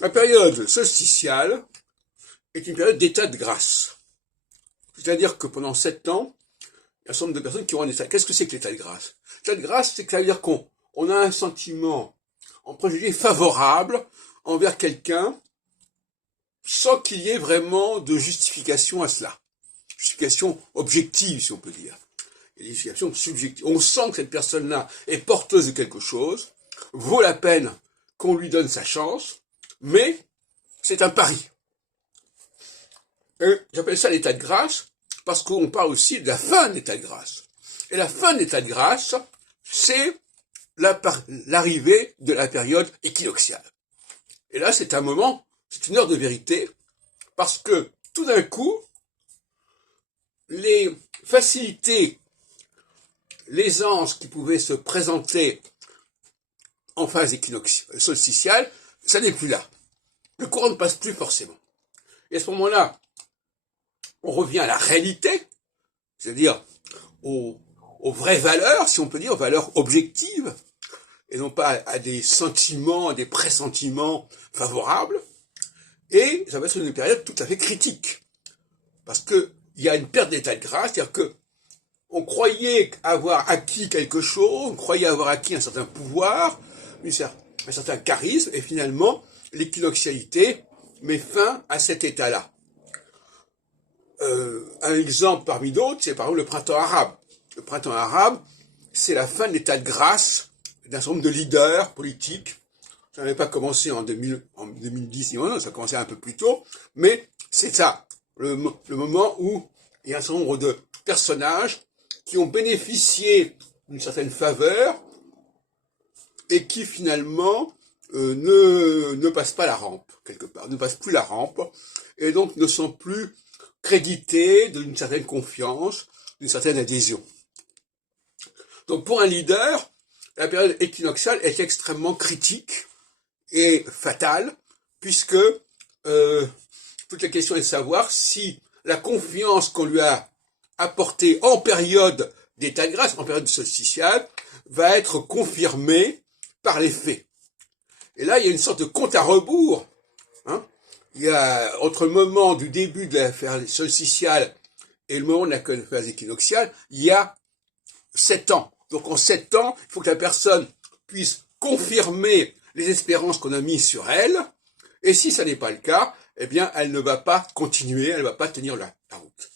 La période solsticiale est une période d'état de grâce. C'est-à-dire que pendant 7 ans, il y a un certain nombre de personnes qui auront un état. Qu'est-ce que c'est que l'état de grâce? L'état de grâce, c'est que ça veut dire qu'on a un sentiment en préjugé favorable envers quelqu'un sans qu'il y ait vraiment de justification à cela. Justification objective, si on peut dire. Il y a des justifications subjectives. On sent que cette personne-là est porteuse de quelque chose, vaut la peine qu'on lui donne sa chance, mais c'est un pari. Et j'appelle ça l'état de grâce, parce qu'on parle aussi de la fin de l'état de grâce. Et la fin de l'état de grâce, c'est l'arrivée de la période équinoxiale. Et là, c'est un moment, c'est une heure de vérité, parce que tout d'un coup, les facilités, l'aisance qui pouvait se présenter en phase solsticiale, ça n'est plus là. Le courant ne passe plus forcément. Et à ce moment-là, on revient à la réalité, c'est-à-dire aux vraies valeurs, si on peut dire, aux valeurs objectives, et non pas à des sentiments, à des pressentiments favorables. Et ça va être une période tout à fait critique, parce qu'il y a une perte d'état de grâce, c'est-à-dire que on croyait avoir acquis quelque chose, on croyait avoir acquis un certain pouvoir, un certain charisme, et finalement, l'équinoxialité met fin à cet état-là. Un exemple parmi d'autres, c'est par exemple le printemps arabe. Le printemps arabe, c'est la fin de l'état de grâce d'un certain nombre de leaders politiques. Ça n'avait pas commencé en 2010, non, ça a commencé un peu plus tôt, mais c'est ça, le moment où il y a un certain nombre de personnages qui ont bénéficié d'une certaine faveur et qui finalement ne passent pas la rampe, quelque part, ne passent plus la rampe, et donc ne sont plus crédités d'une certaine confiance, d'une certaine adhésion. Donc pour un leader, la période équinoxiale est extrêmement critique et fatale, puisque toute la question est de savoir si la confiance qu'on lui a apportée en période d'état de grâce, en période solsticiale, va être confirmée par les faits. Et là, il y a une sorte de compte à rebours. Hein. Il y a, entre le moment du début de la phase solsticiale et le moment de la phase équinoxiale, il y a 7 ans. Donc en 7 ans, il faut que la personne puisse confirmer les espérances qu'on a mises sur elle, et si ça n'est pas le cas, eh bien, elle ne va pas continuer, elle ne va pas tenir la route.